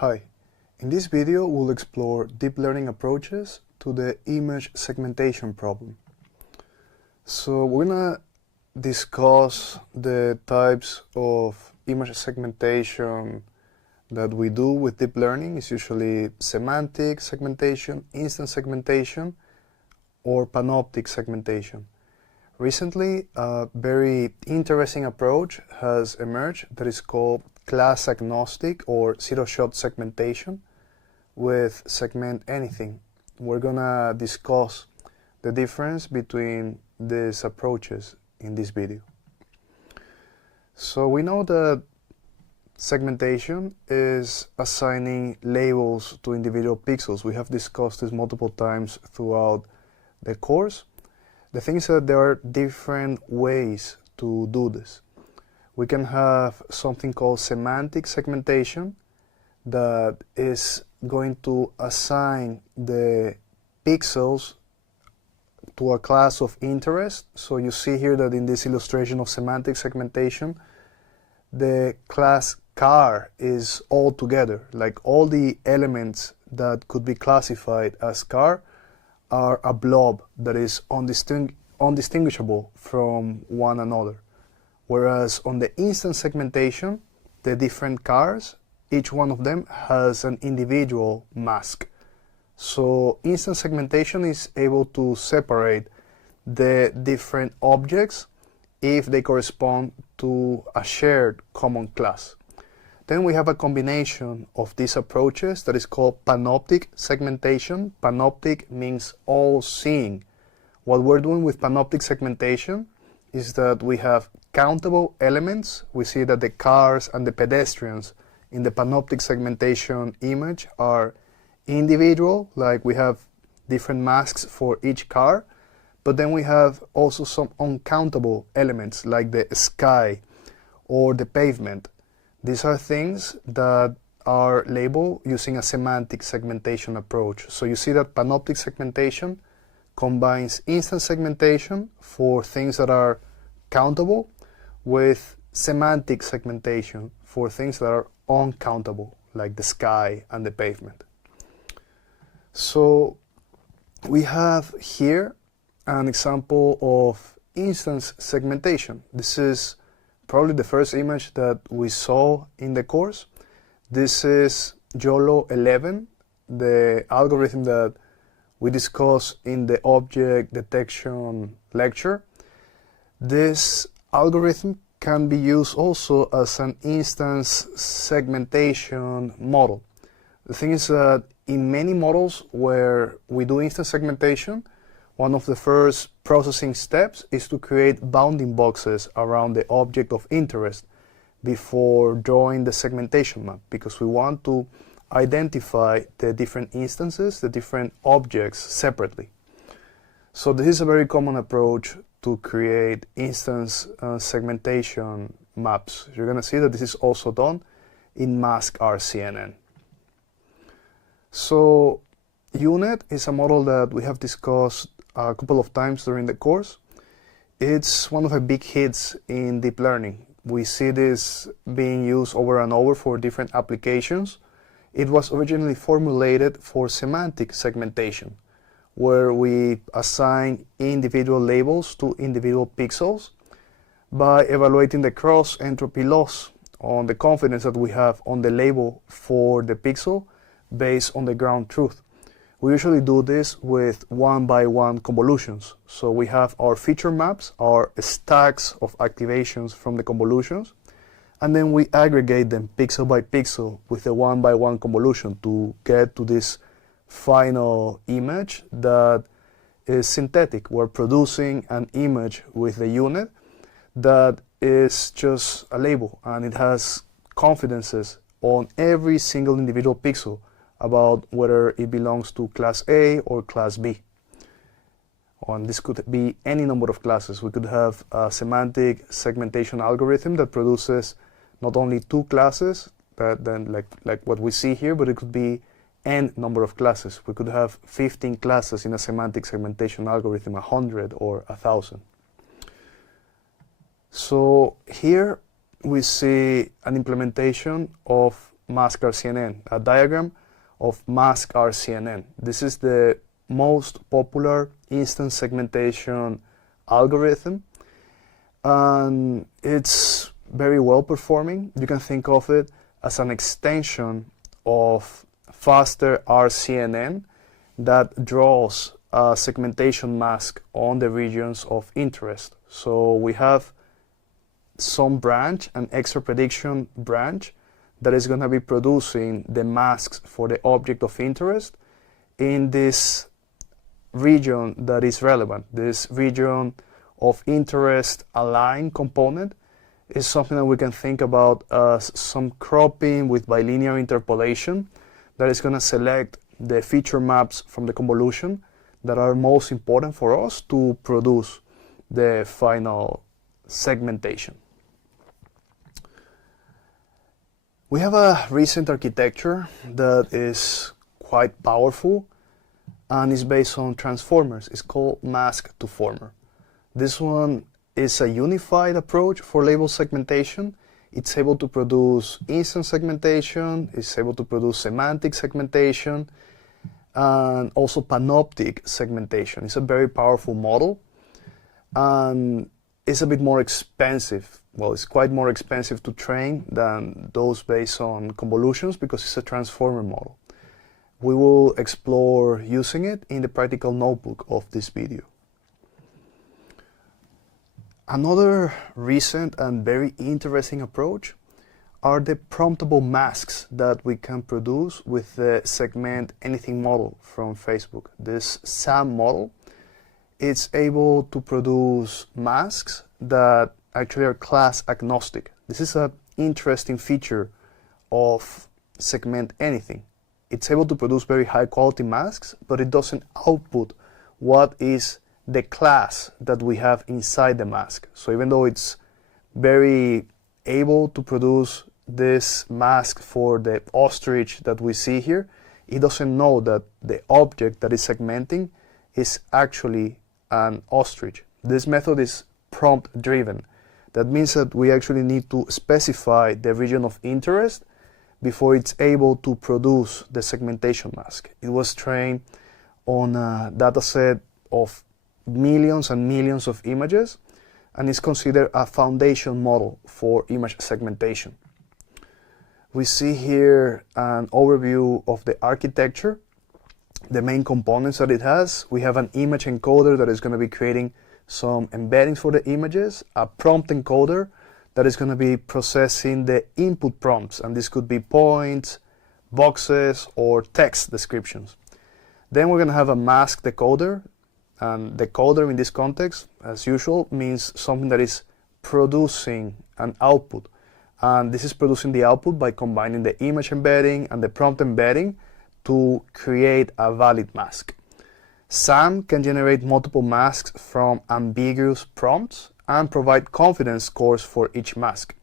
Hi, in this video we'll explore deep learning approaches to the image segmentation problem. So we're going to discuss the types of image segmentation that we do with deep learning. It's usually semantic segmentation, instance segmentation, or panoptic segmentation. Recently, a very interesting approach has emerged that is called class-agnostic or zero-shot segmentation with segment anything. We're gonna discuss the difference between these approaches in this video. So we know that segmentation is assigning labels to individual pixels. We have discussed this multiple times throughout the course. The thing is that there are different ways to do this. We can have something called semantic segmentation that is going to assign the pixels to a class of interest. So you see here that in this illustration of semantic segmentation, the class car is all together, like all the elements that could be classified as car are a blob that is undistinguishable from one another. Whereas on the instance segmentation, the different cars, each one of them has an individual mask. So instance segmentation is able to separate the different objects if they correspond to a shared common class. Then we have a combination of these approaches that is called panoptic segmentation. Panoptic means all-seeing. What we're doing with panoptic segmentation is that we have countable elements. We see that the cars and the pedestrians in the panoptic segmentation image are individual, like we have different masks for each car, but then we have also some uncountable elements like the sky or the pavement. These are things that are labeled using a semantic segmentation approach. So you see that panoptic segmentation combines instance segmentation for things that are countable with semantic segmentation for things that are uncountable, like the sky and the pavement. So we have here an example of instance segmentation. This is probably the first image that we saw in the course. This is YOLO-11, the algorithm that we discussed in the object detection lecture. This algorithm can be used also as an instance segmentation model. The thing is that in many models where we do instance segmentation, one of the first processing steps is to create bounding boxes around the object of interest before drawing the segmentation map, because we want to identify the different instances, the different objects separately. So this is a very common approach to create instance segmentation maps. You're going to see that this is also done in mask-RCNN. So UNet is a model that we have discussed a couple of times during the course. It's one of the big hits in deep learning. We see this being used over and over for different applications. It was originally formulated for semantic segmentation, where we assign individual labels to individual pixels by evaluating the cross-entropy loss on the confidence that we have on the label for the pixel based on the ground truth. We usually do this with one-by-one convolutions. So we have our feature maps, our stacks of activations from the convolutions, and then we aggregate them pixel by pixel with a one-by-one convolution to get to this final image that is synthetic. We're producing an image with the UNet that is just a label, and it has confidences on every single individual pixel about whether it belongs to class A or class B. And this could be any number of classes. We could have a semantic segmentation algorithm that produces not only two classes, that then like what we see here, but it could be n number of classes. We could have 15 classes in a semantic segmentation algorithm, 100 or 1,000. So here we see an implementation of mask RCNN, a diagram of mask RCNN. This is the most popular instance segmentation algorithm, and it's very well performing. You can think of it as an extension of faster RCNN that draws a segmentation mask on the regions of interest. So we have some branch, an extra prediction branch, that is going to be producing the masks for the object of interest in this region that is relevant. This region of interest align component is something that we can think about as some cropping with bilinear interpolation that is going to select the feature maps from the convolution that are most important for us to produce the final segmentation. We have a recent architecture that is quite powerful and is based on transformers. It's called mask-to-former. This one is a unified approach for label segmentation. It's able to produce instance segmentation, it's able to produce semantic segmentation, and also panoptic segmentation. It's a very powerful model, and it's a bit more expensive. Well, it's quite more expensive to train than those based on convolutions because it's a transformer model. We will explore using it in the practical notebook of this video. Another recent and very interesting approach are the promptable masks that we can produce with the Segment Anything model from Facebook. This SAM model, it's able to produce masks that actually are class-agnostic. This is an interesting feature of Segment Anything. It's able to produce very high-quality masks, but it doesn't output what is the class that we have inside the mask. So even though it's very able to produce this mask for the ostrich that we see here, it doesn't know that the object that is segmenting is actually an ostrich. This method is prompt driven. That means that we actually need to specify the region of interest before it's able to produce the segmentation mask. It was trained on a data set of millions and millions of images, and is considered a foundation model for image segmentation. We see here an overview of the architecture, the main components that it has. We have an image encoder that is going to be creating some embeddings for the images, a prompt encoder that is going to be processing the input prompts, and this could be points, boxes, or text descriptions. Then we're going to have a mask decoder, and decoder in this context, as usual, means something that is producing an output. And this is producing the output by combining the image embedding and the prompt embedding to create a valid mask. SAM can generate multiple masks from ambiguous prompts and provide confidence scores for each mask.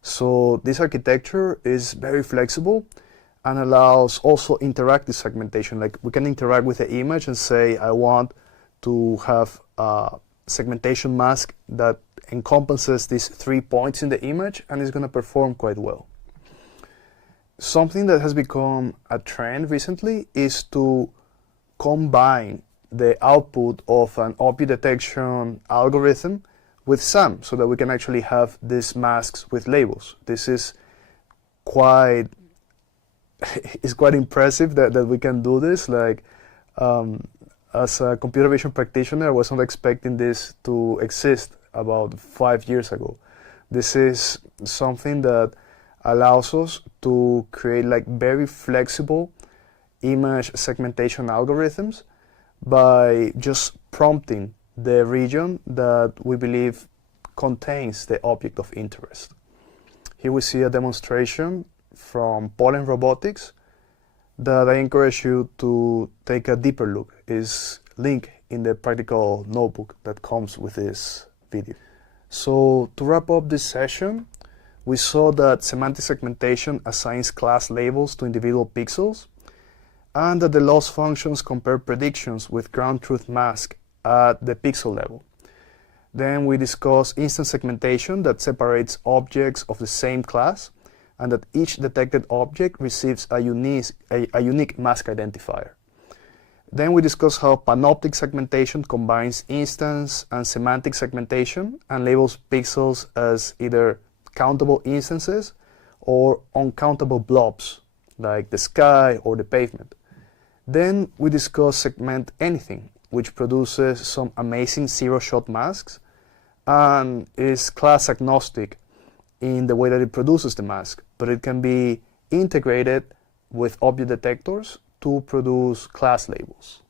So this architecture is very flexible and allows also interactive segmentation. Like we can interact with the image and say, I want to have a segmentation mask that encompasses these 3 points in the image, and is going to perform quite well. Something that has become a trend recently is to combine the output of an object detection algorithm with SAM so that we can actually have these masks with labels. This is quite impressive that we can do this. Like, as a computer vision practitioner, I was not expecting this to exist about 5 years ago. This is something that allows us to create like very flexible image segmentation algorithms by just prompting the region that we believe contains the object of interest. Here we see a demonstration from Pollen Robotics that I encourage you to take a deeper look. Is linked in the practical notebook that comes with this video. So to wrap up this session, we saw that semantic segmentation assigns class labels to individual pixels, and that the loss functions compare predictions with ground truth mask at the pixel level. Then we discussed instance segmentation that separates objects of the same class and that each detected object receives a unique mask identifier. Then we discuss how Panoptic segmentation combines instance and semantic segmentation and labels pixels as either countable instances or uncountable blobs, like the sky or the pavement. Then we discuss Segment Anything, which produces some amazing zero-shot masks and is class-agnostic in the way that it produces the mask, but it can be integrated with object detectors to produce class labels.